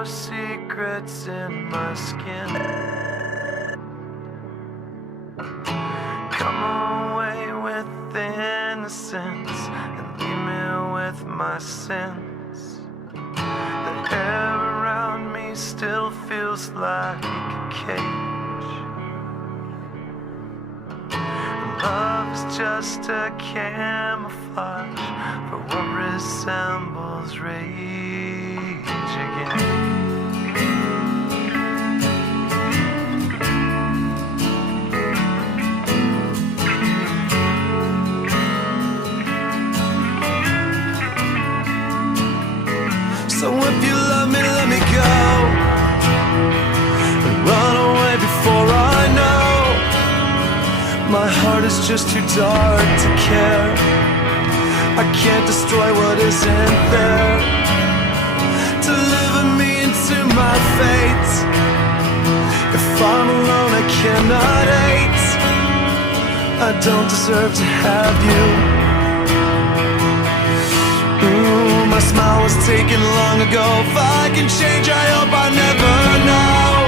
your secrets in my skin. Come away with innocence and leave me with my sins. The air around me still feels like a cage. Love is just a camouflage for what resembles rage again. So if you love me, let me go and run away before I know. My heart is just too dark to care. I can't destroy what isn't there. Deliver me into my fate. If I'm alone, I cannot hate. I don't deserve to have you. My smile was taken long ago. If I can change, I hope I never know.